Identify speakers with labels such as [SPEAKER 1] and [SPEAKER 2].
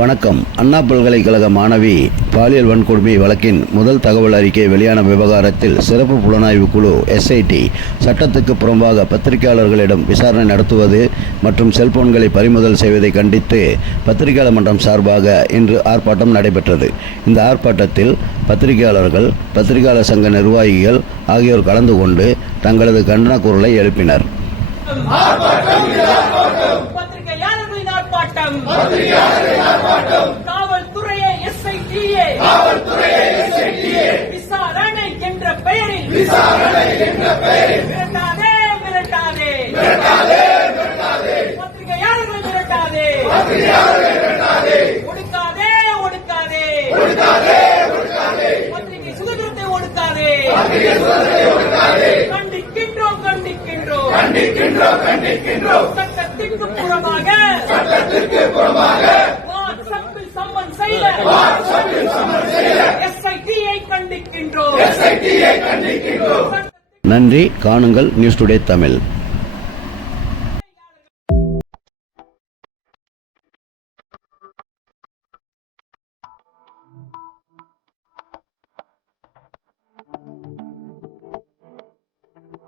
[SPEAKER 1] வணக்கம். அண்ணா பல்கலைக்கழக மாணவி பாலியல் வன்கொடுமை வழக்கின் முதல் தகவல் அறிக்கை வெளியான விவகாரத்தில் சிறப்பு புலனாய்வு குழு எஸ்ஐடி சட்டத்துக்கு புறம்பாக பத்திரிகையாளர்களிடம் விசாரணை நடத்துவது மற்றும் செல்போன்களை பறிமுதல் செய்வதை கண்டித்து பத்திரிகையாளர் மன்றம் சார்பாக இன்று ஆர்ப்பாட்டம் நடைபெற்றது. இந்த ஆர்ப்பாட்டத்தில் பத்திரிகையாளர்கள் பத்திரிகையாளர் சங்க நிர்வாகிகள் ஆகியோர் கலந்து கொண்டு தங்களது கண்டன குரலை எழுப்பினர்.
[SPEAKER 2] பத்திரிகையாளர்களின் ஆர்ப்பாட்டம். காவல்துறையை எஸ்ஐடிஏ விசாரணை என்ற பெயரில். மிரட்டாதே மிரட்டாதே. பத்திரிகையாளர்களை மிரட்டாதே. ஒடுக்காதே ஒடுக்காதே. பத்திரிகை சுதந்திரத்தை ஒடுக்காதே. கண்டிக்கின்றோம் கண்டிக்கின்றோம். சட்டத்திற்கு புறமாக. வாட்ஸ்அப்பில்
[SPEAKER 1] நன்றி. காணுங்கள் நியூஸ் டுடே தமிழ்.